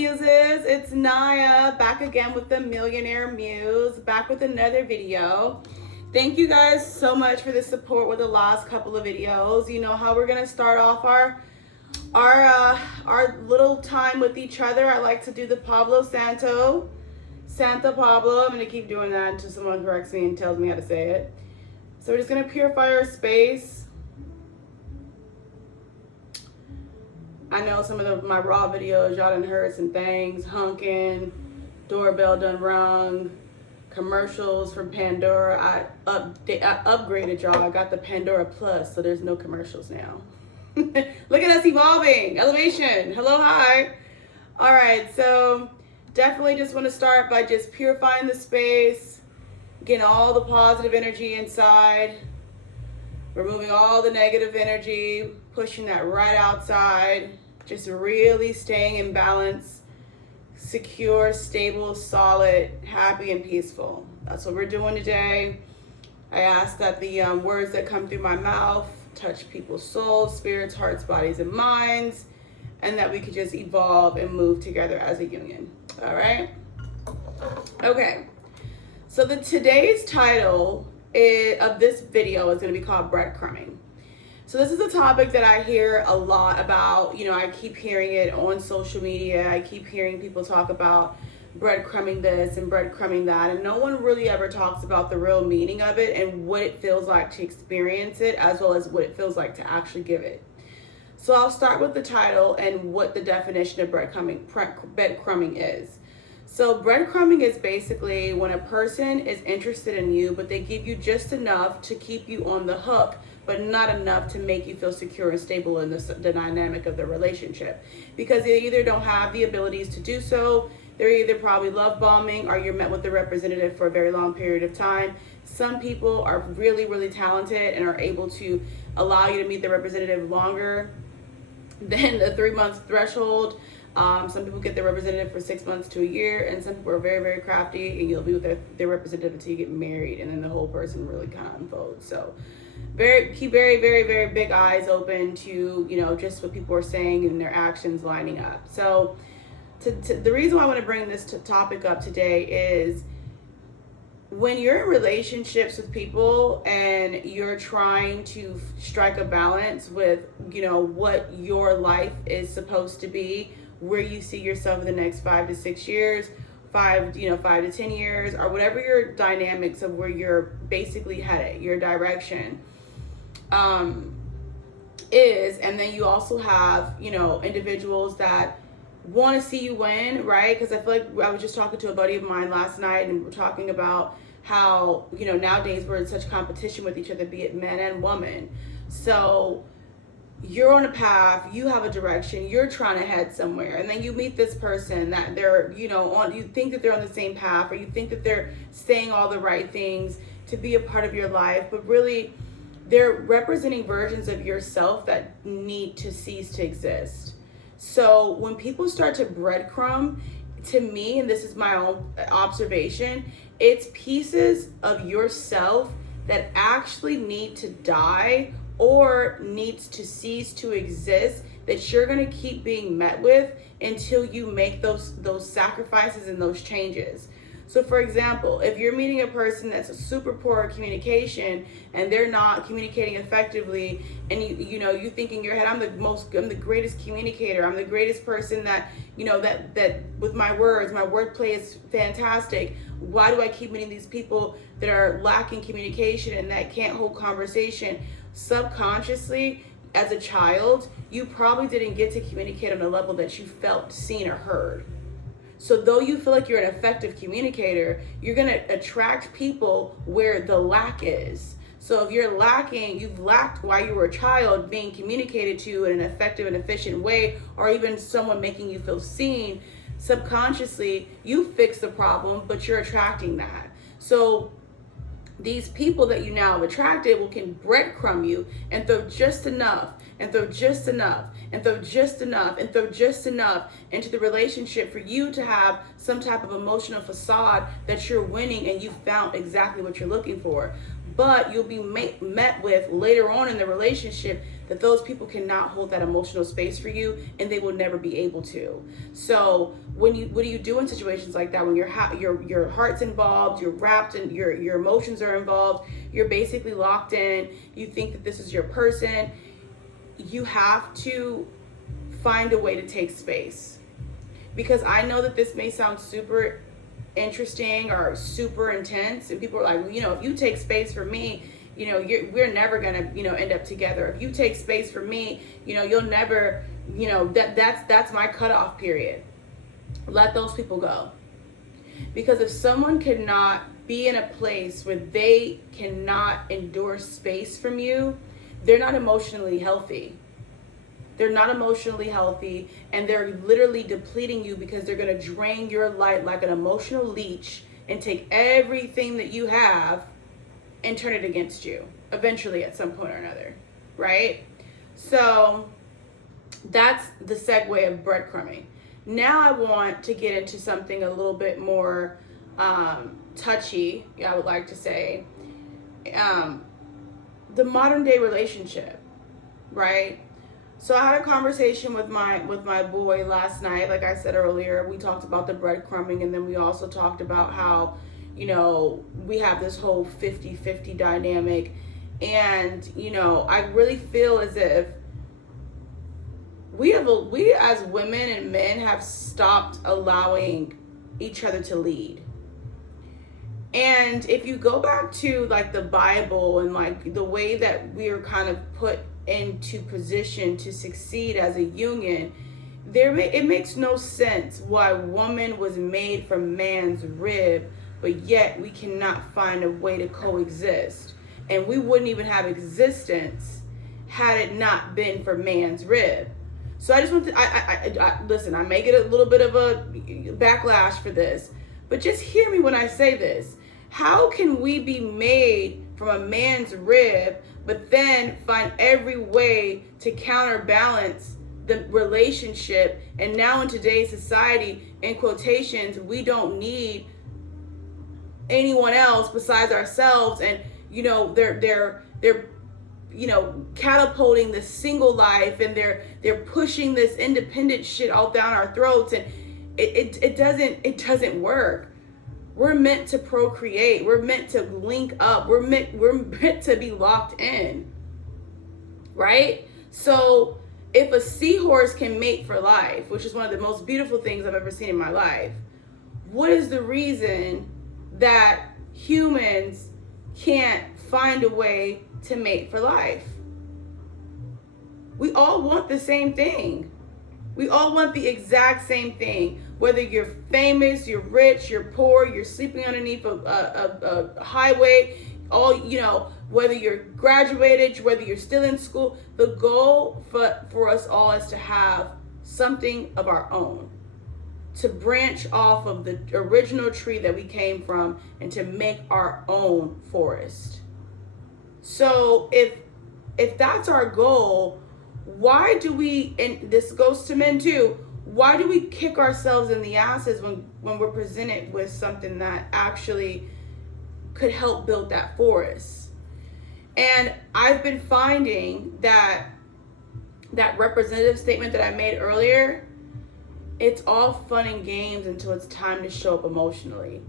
Muses, it's Naya, back again with the Millionaire Muse, back with another video. Thank you guys so much for the support with the last couple of videos. You know how we're gonna start off our little time with each other. I like to do the Santa Pablo. I'm gonna keep doing that until someone corrects me and tells me how to say it. So we're just gonna purify our space. I know some of my raw videos, y'all done heard some things, honking, doorbell done rung, commercials from Pandora. I upgraded, y'all. I got the Pandora Plus, so there's no commercials now. Look at us evolving, elevation, hello, hi. All right, so definitely just want to start by just purifying the space, getting all the positive energy inside, removing all the negative energy, pushing that right outside, just really staying in balance, secure, stable, solid, happy, and peaceful. That's what we're doing today. I ask that the words that come through my mouth touch people's souls, spirits, hearts, bodies, and minds, and that we could just evolve and move together as a union. All right? Okay. So today's title of this video is going to be called Breadcrumbing. So this is a topic that I hear a lot about. You know, I keep hearing it on social media. I keep hearing people talk about breadcrumbing this and breadcrumbing that, and no one really ever talks about the real meaning of it and what it feels like to experience it, as well as what it feels like to actually give it. So I'll start with the title and what the definition of breadcrumbing is. So breadcrumbing is basically when a person is interested in you, but they give you just enough to keep you on the hook, but not enough to make you feel secure and stable in the dynamic of the relationship. Because they either don't have the abilities to do so, they're either probably love bombing, or you're met with the representative for a very long period of time. Some people are really, really talented and are able to allow you to meet the representative longer than the 3 month threshold. Some people get their representative for 6 months to a year, and some people are very, very crafty, and you'll be with their representative until you get married, and then the whole person really kind of unfolds. So keep very, very, very big eyes open to, you know, just what people are saying and their actions lining up. So the reason why I want to bring this topic up today is when you're in relationships with people and you're trying to strike a balance with, you know, what your life is supposed to be, where you see yourself in the next 5 to 6 years, 5 to 10 years, or whatever your dynamics of where you're basically headed, your direction is. And then you also have, you know, individuals that want to see you win, right? Because I feel like I was just talking to a buddy of mine last night, and we're talking about how, you know, nowadays we're in such competition with each other, be it man and woman. So you're on a path, you have a direction, you're trying to head somewhere, and then you meet this person that they're, you know, you think that they're on the same path, or you think that they're saying all the right things to be a part of your life, but really they're representing versions of yourself that need to cease to exist. So when people start to breadcrumb, to me, and this is my own observation, it's pieces of yourself that actually need to die or needs to cease to exist, that you're going to keep being met with until you make those sacrifices and those changes. So for example, if you're meeting a person that's a super poor communication and they're not communicating effectively, and you think in your head, I'm the greatest communicator, I'm the greatest person that, you know, that with my words, my wordplay is fantastic. Why do I keep meeting these people that are lacking communication and that can't hold conversation? Subconsciously, as a child, you probably didn't get to communicate on a level that you felt seen or heard. So though you feel like you're an effective communicator, you're going to attract people where the lack is. So if you're lacking, you've lacked while you were a child being communicated to in an effective and efficient way, or even someone making you feel seen, subconsciously you fix the problem, but you're attracting that. So these people that you now have attracted can breadcrumb you and throw just enough, and throw just enough, and throw just enough, and throw just enough into the relationship for you to have some type of emotional facade that you're winning and you found exactly what you're looking for. But you'll be met with later on in the relationship that those people cannot hold that emotional space for you, and they will never be able to. So what do you do in situations like that when your heart's involved, you're wrapped in your emotions are involved, you're basically locked in, you think that this is your person? You have to find a way to take space. Because I know that this may sound super interesting or super intense, and people are like, if you take space for me, we're never gonna, end up together. If you take space for me, you'll never, that's my cutoff period. Let those people go. Because if someone cannot be in a place where they cannot endure space from you, they're not emotionally healthy. They're not emotionally healthy, and they're literally depleting you, because they're going to drain your light like an emotional leech and take everything that you have and turn it against you eventually at some point or another, right? So that's the segue of breadcrumbing. Now I want to get into something a little bit more touchy, I would like to say. The modern day relationship, right? So I had a conversation with my boy last night. Like I said earlier, we talked about the breadcrumbing, and then we also talked about how, we have this whole 50-50 dynamic. And, I really feel as if we as women and men have stopped allowing each other to lead. And if you go back to like the Bible and like the way that we're kind of put into position to succeed as a union, it makes no sense why woman was made from man's rib, but yet we cannot find a way to coexist. And we wouldn't even have existence had it not been for man's rib. So I just want to, listen, I may get a little bit of a backlash for this, but just hear me when I say this. How can we be made from a man's rib, but then find every way to counterbalance the relationship? And now in today's society, in quotations, we don't need anyone else besides ourselves. And, they're catapulting this single life, and they're pushing this independent shit all down our throats. And it doesn't work. We're meant to procreate. We're meant to link up. We're meant to be locked in, right? So if a seahorse can mate for life, which is one of the most beautiful things I've ever seen in my life, what is the reason that humans can't find a way to mate for life? We all want the same thing. We all want the exact same thing. Whether you're famous, you're rich, you're poor, you're sleeping underneath a highway, whether you're graduated, whether you're still in school, the goal for us all is to have something of our own, to branch off of the original tree that we came from and to make our own forest. So if that's our goal, why do we, and this goes to men too, why do we kick ourselves in the asses when we're presented with something that actually could help build that forest? And I've been finding that representative statement that I made earlier, it's all fun and games until it's time to show up emotionally.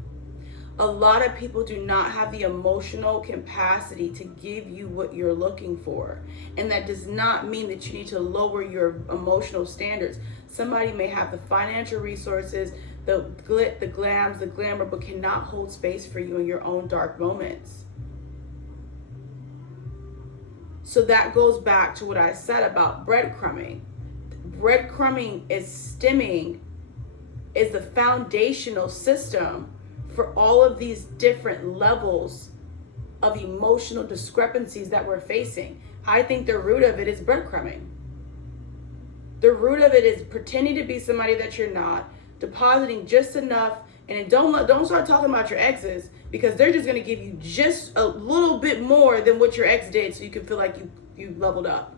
A lot of people do not have the emotional capacity to give you what you're looking for. And that does not mean that you need to lower your emotional standards. Somebody may have the financial resources, the glit, the glams, the glamour, but cannot hold space for you in your own dark moments. So that goes back to what I said about breadcrumbing. Breadcrumbing is the foundational system for all of these different levels of emotional discrepancies that we're facing. I think the root of it is breadcrumbing. The root of it is pretending to be somebody that you're not, depositing just enough, and don't start talking about your exes, because they're just going to give you just a little bit more than what your ex did so you can feel like you leveled up.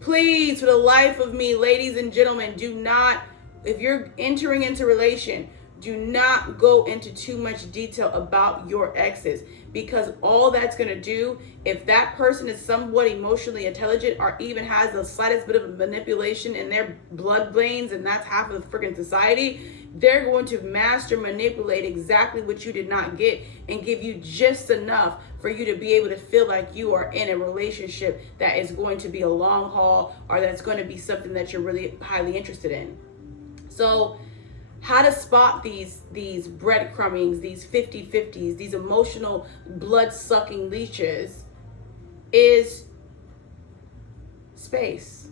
Please, for the life of me, ladies and gentlemen, do not, if you're entering into relation, Do not go into too much detail about your exes, because all that's going to do, if that person is somewhat emotionally intelligent or even has the slightest bit of manipulation in their blood veins, and that's half of the freaking society, they're going to master manipulate exactly what you did not get and give you just enough for you to be able to feel like you are in a relationship that is going to be a long haul, or that's going to be something that you're really highly interested in. So how to spot these breadcrumbings, these 50-50s, these emotional blood-sucking leeches is space.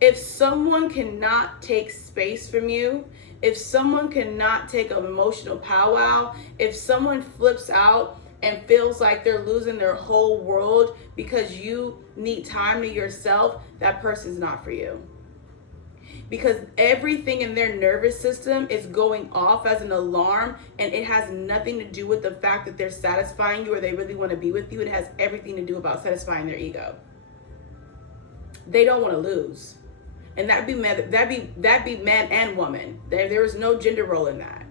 If someone cannot take space from you, if someone cannot take an emotional powwow, if someone flips out and feels like they're losing their whole world because you need time to yourself, that person's not for you. Because everything in their nervous system is going off as an alarm, and it has nothing to do with the fact that they're satisfying you or they really want to be with you. It has everything to do about satisfying their ego. They don't want to lose. And that'd be man and woman. There is no gender role in that.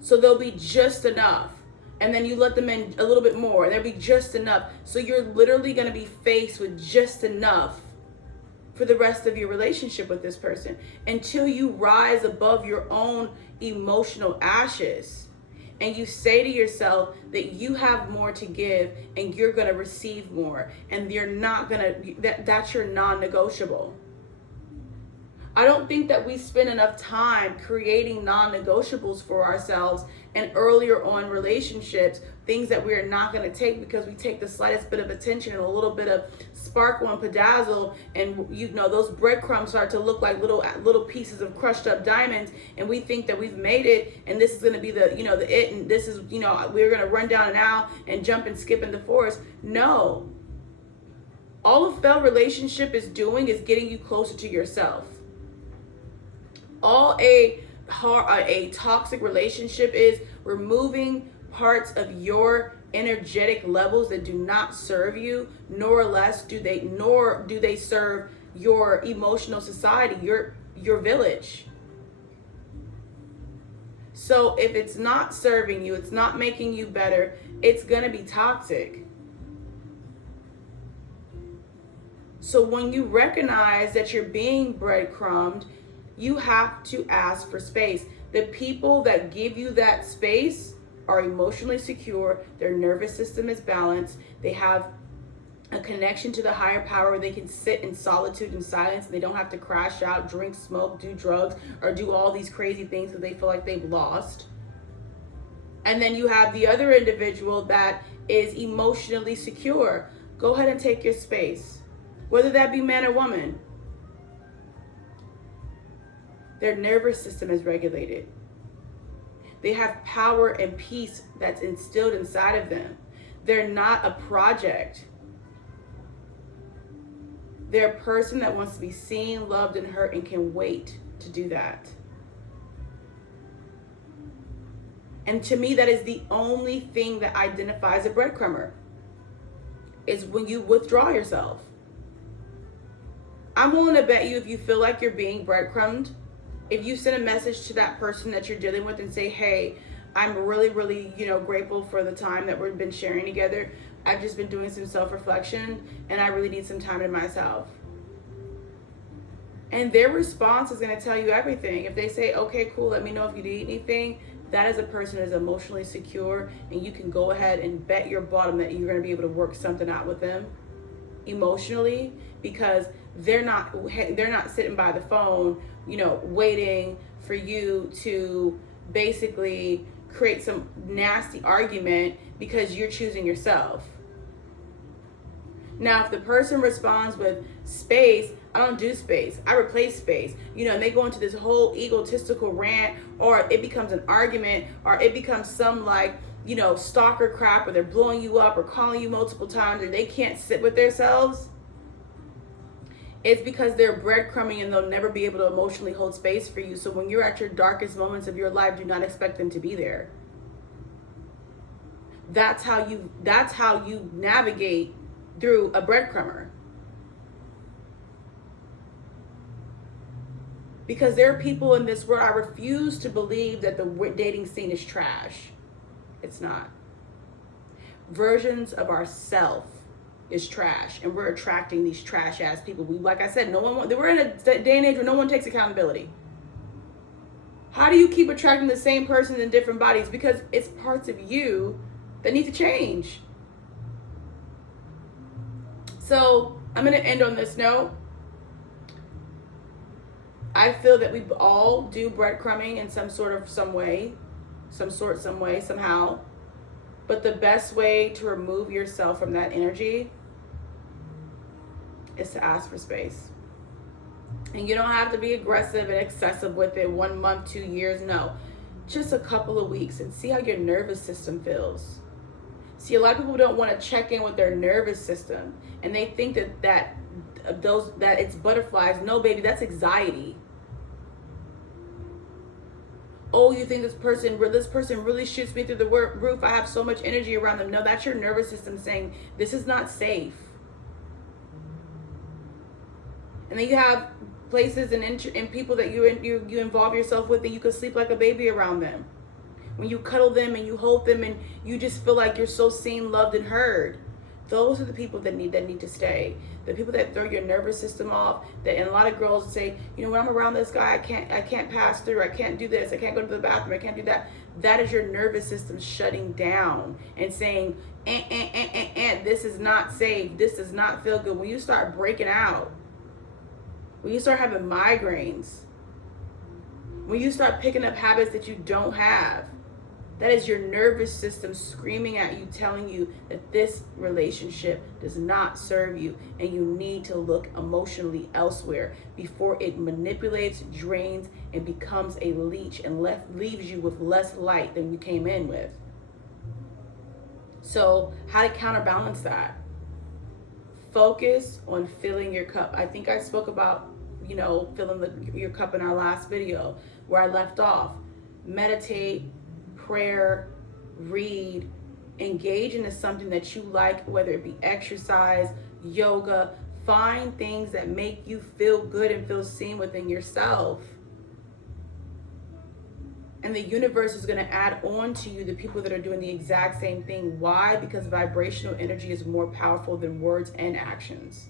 So there'll be just enough. And then you let them in a little bit more, and there'll be just enough. So you're literally going to be faced with just enough for the rest of your relationship with this person, until you rise above your own emotional ashes and you say to yourself that you have more to give and you're going to receive more, and you're not going to, that's your non-negotiable. I don't think that we spend enough time creating non-negotiables for ourselves and earlier on relationships, things that we are not going to take because we take the slightest bit of attention and a little bit of sparkle and pedazzle, and those breadcrumbs start to look like little pieces of crushed up diamonds, and we think that we've made it, and this is going to be the it, and this is we're going to run down an aisle and jump and skip in the forest. No. All a failed relationship is doing is getting you closer to yourself. All a toxic relationship is removing parts of your energetic levels that do not serve you, nor do they serve your emotional society, your village. So if it's not serving you, it's not making you better, it's gonna be toxic. So when you recognize that you're being breadcrumbed, you have to ask for space. The people that give you that space are emotionally secure, their nervous system is balanced, they have a connection to the higher power where they can sit in solitude and silence, and they don't have to crash out, drink, smoke, do drugs, or do all these crazy things that they feel like they've lost. And then you have the other individual that is emotionally secure. Go ahead and take your space, whether that be man or woman. Their nervous system is regulated. They have power and peace that's instilled inside of them. They're not a project. They're a person that wants to be seen, loved, and hurt, and can wait to do that. And to me, that is the only thing that identifies a breadcrumber, is when you withdraw yourself. I'm willing to bet you, if you feel like you're being breadcrumbed, if you send a message to that person that you're dealing with and say, hey, I'm really, really, grateful for the time that we've been sharing together. I've just been doing some self-reflection and I really need some time to myself. And their response is going to tell you everything. If they say, okay, cool, let me know if you need anything, that is a person that is emotionally secure, and you can go ahead and bet your bottom that you're going to be able to work something out with them emotionally, because they're not sitting by the phone, waiting for you to basically create some nasty argument because you're choosing yourself. Now, if the person responds with space, I don't do space, I replace space, and they go into this whole egotistical rant, or it becomes an argument, or it becomes some stalker crap, or they're blowing you up or calling you multiple times, or they can't sit with themselves, it's because they're breadcrumbing and they'll never be able to emotionally hold space for you. So when you're at your darkest moments of your life, do not expect them to be there. That's how you navigate through a breadcrumber. Because there are people in this world, I refuse to believe that the dating scene is trash. It's not. Versions of ourself is trash, and we're attracting these trash ass people. We, like I said, we're in a day and age where no one takes accountability. How do you keep attracting the same person in different bodies? Because it's parts of you that need to change. So I'm going to end on this note. I feel that we all do breadcrumbing in some way, somehow. But the best way to remove yourself from that energy is to ask for space. And you don't have to be aggressive and excessive with it 1 month, 2 years. No, just a couple of weeks and see how your nervous system feels. See, a lot of people don't want to check in with their nervous system, and they think that it's butterflies. No, baby, that's anxiety. Oh, you think this person really shoots me through the roof? I have so much energy around them. No, that's your nervous system saying this is not safe. And then you have places and people that you involve yourself with, and you can sleep like a baby around them. When you cuddle them and you hold them and you just feel like you're so seen, loved, and heard. Those are the people that need to stay. The people that throw your nervous system off. And a lot of girls say, you know, when I'm around this guy, I can't pass through. I can't do this. I can't go to the bathroom. I can't do that. That is your nervous system shutting down and saying, this is not safe. This does not feel good. When you start breaking out, when you start having migraines, when you start picking up habits that you don't have, that is your nervous system screaming at you, telling you that this relationship does not serve you and you need to look emotionally elsewhere before it manipulates, drains, and becomes a leech and leaves you with less light than you came in with. So how to counterbalance that? Focus on filling your cup. I think I spoke about, filling your cup in our last video where I left off. Meditate, prayer, read, engage into something that you like, whether it be exercise, yoga. Find things that make you feel good and feel seen within yourself. And the universe is going to add on to you the people that are doing the exact same thing. Why? Because vibrational energy is more powerful than words and actions.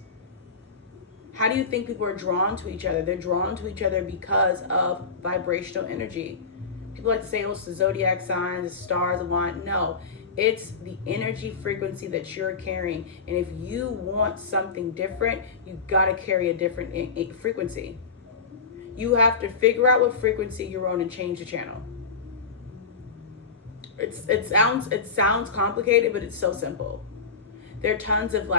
How do you think people are drawn to each other? They're drawn to each other because of vibrational energy. People like to say, oh, it's the zodiac signs, the stars align. No, it's the energy frequency that you're carrying. And if you want something different, you got to carry a different frequency. You have to figure out what frequency you're on and change the channel. It sounds complicated, but it's so simple. There are tons of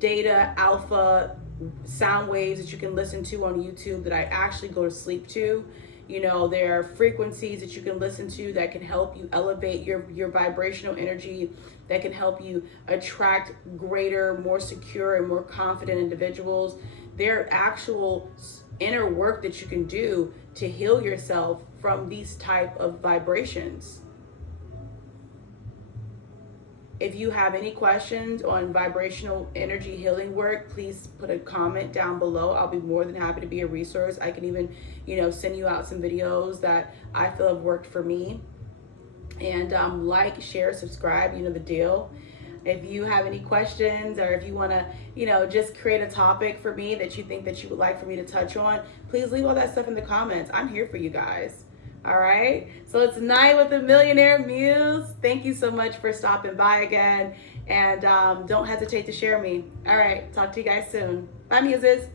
data, alpha, sound waves that you can listen to on YouTube that I actually go to sleep to. There are frequencies that you can listen to that can help you elevate your vibrational energy, that can help you attract greater, more secure, and more confident individuals. There are actual inner work that you can do to heal yourself from these type of vibrations. If you have any questions on vibrational energy healing work, please put a comment down below. I'll be more than happy to be a resource. I can even, send you out some videos that I feel have worked for me. And like, share, subscribe, the deal. If you have any questions, or if you want to, just create a topic for me that you think that you would like for me to touch on, please leave all that stuff in the comments. I'm here for you guys. All right. So it's Night with a Millionaire Muse. Thank you so much for stopping by again. And don't hesitate to share me. All right. Talk to you guys soon. Bye, muses.